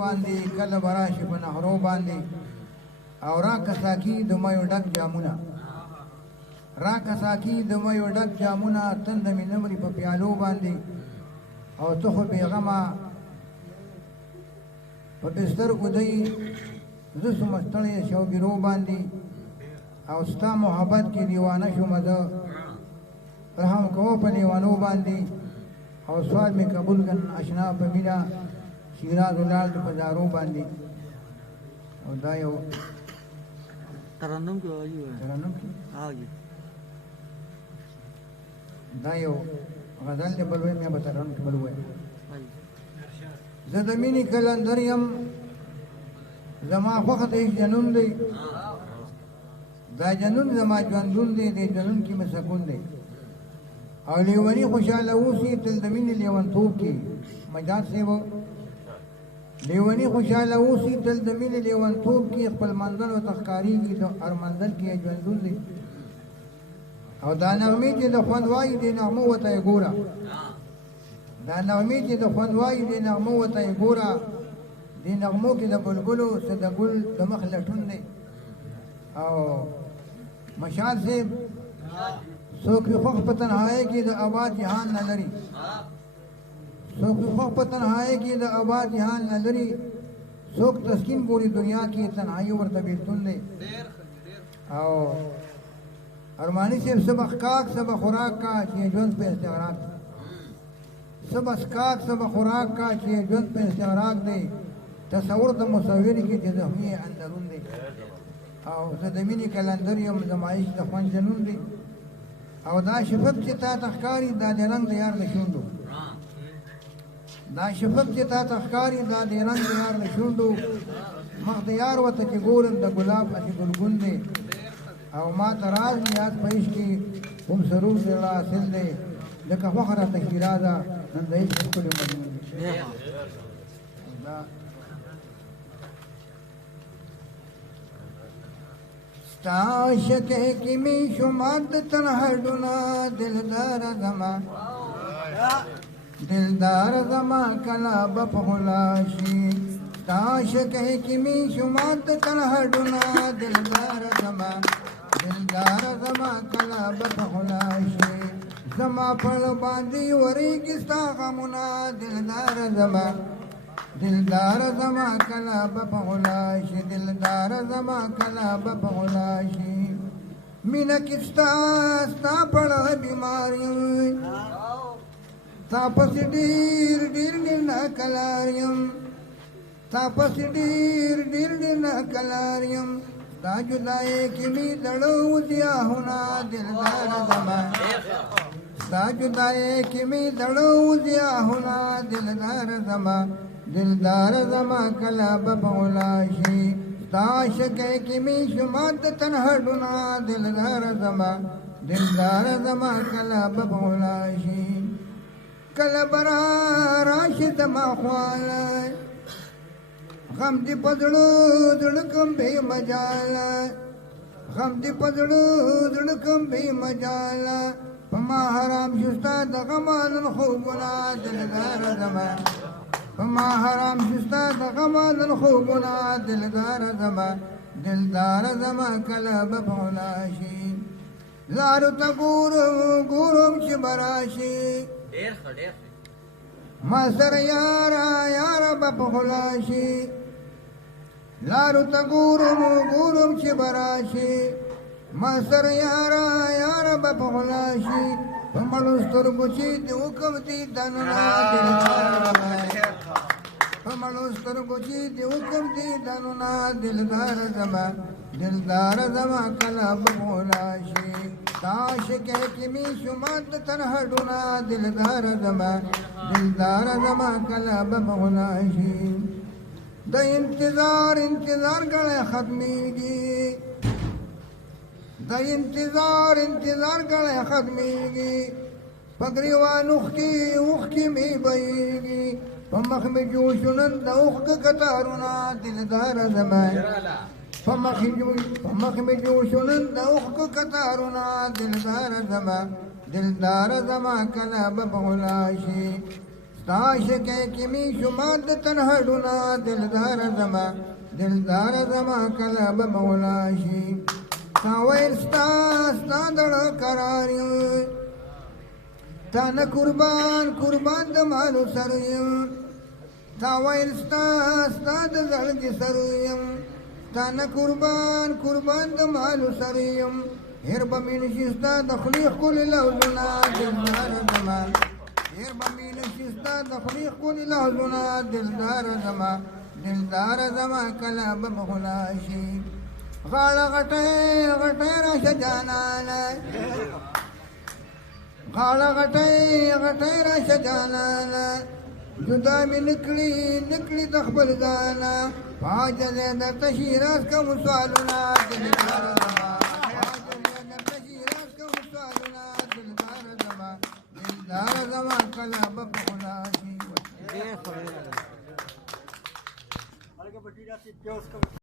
باندې کله براشي په نهرو باندې او را کساکی د مایو ډک جامونه را کساکی د مایو ډک جامونه تند مې نمرې په پیالو باندې او ته خو بېغمه په بستر ګدۍ زه څومره ستړی شوګیرو باندې او ستا محبت کې دیوانه شومه زه رحم کوه په لیوانو باندې او سوال مې قبول کړ اشنا په مینا شیراز ولال په بازارو باندې او دا یو ترنم کې راځي ترنم کې دا یو غزل دی بل وای مې به ترنم کې بل وای زه د مینې کلندر یم زما خوښه د جنون دی دا جنون زما ژوندون دی د جنون کې مې سکون دی او لیونی خوشحاله اوسي تل د مینې لیونتوب کې مجاز صاحب لیونی خوشحاله اوسي تل د مینې لیونتوب کې خپل منزل او تخکاریږي د هر منزل کې ژوندون دی او دا نغمې چې د خوند وایي د نغمو ورته یې ګوره دا نغمې چې د خوند وایي د نغمو ورته یې ګوره د نغمو کې د بلبلو څه د ګل د مخ لټون دی او مشال صاحب څوک یې خوښ په تنهایۍ کې د آباد جهان نه لري څوک یې خوښ په تنهایۍ کې د آباد جهان نه لري څوک تسکین ګوري دنیا کې تنهایي ورته بېلتون دی او ارمانی صاحب سبق کاک سبق خوراک کا چې ژوند په استغراق سبق کاک سبق خوراک کا چې ژوند په استغراق دی تصور د مصور کې چې زخمي اندرون دی او زه د مینې کلندر یم د معیش د خوند جنون دی او دا شفق چې تا تخکاری دا د رنگ د یار د شونډو دا شفق چې تا تخکاری دا د رنگ د یار د شونډو مخ د یار ورته چې ګورم د ګلاب هسې ګلګون دی او ما ته راز نیاز په عشق کې هم سرور د الله حاصل دی لکه خوښه راته شیرازه نن د عشق ښکلې مجنون دی ستا عاشقه کې مې شمار د تنهډونه دلدار زما دلدار زما کله به په غلا شي ستا عاشقه کې مې شمار د تنهډونه دلدار زما دلدار زما کله به په غلا شي زما پړ باندې ورېږي ستا غمونه دلدار زما دلدار زما کلا په غلا شي دلدار زما کلا په غلا شي مینا کستا ستا پړه بیماری تاپس ډیر ډیر نه کلاریم تاپس ډیر ډیر نه کلاریم دا جدای کی می دړو دیا ہونا دلدار زما دا جدای کی می دړو دیا ہونا دلدار زما دلدار زما کلا بغلا شي ستا عاشقه کې مې شمات تنهډونه دلدار زما کلا بغلا شي کله برا راشي زما خواله غم دې پزړو دړکم به مجال غم دې پزړو دړکم به مجال پما حرام شستا د غمان خوبونه دلدار زما پما حرام شستا د غمان خوبونه دلدار زما کله بغلا شي لارو ته ګورم چې براشي ما سره یاره بغلا شي لارو ته ګورم چې براشي ما سره یاره بغلا شي په مړو سترګو چې د حکم دي دنونه په مړو سترګو چې د حکم دي دنونه دلدار زما کله بغلا شي ستا عاشقه کې مې شمات تنهډونه دلدار زما کله بغلا شي د انتظار ګړی ختمیږي د انتظار ګړی ختمیږي په ګریوان اوښکې مې بهیږي په مخ مې جوش نن د اوښکو کتارونه دلدار زما په مخ مې جوش نن د اوښکو کتارونه دلدار زما کله بغلا شي ستاش کې می شمار د تنهډونا دلدار زما کله به مولا شي تا ویل ستا دړه قرار یم تا نه قربان د مالو سر یم تا ویل ستا د زړګي سر یم تا نه قربان د مالو سر یم هر به مې نشي ستا د خولې ښکلي لفظونه دلدار زما هر به مې نشي ستا د خولې ښکلي لفظونه دلدار زما کله به مولا شي غاړه غټۍ راشه جانانه غاړه غټۍ راشه جانانه جدا مې نکړي د خپل ځانه پاجلې درته شیراز کوم سوالونه دلدار زما دلدار زما کله به مولا شي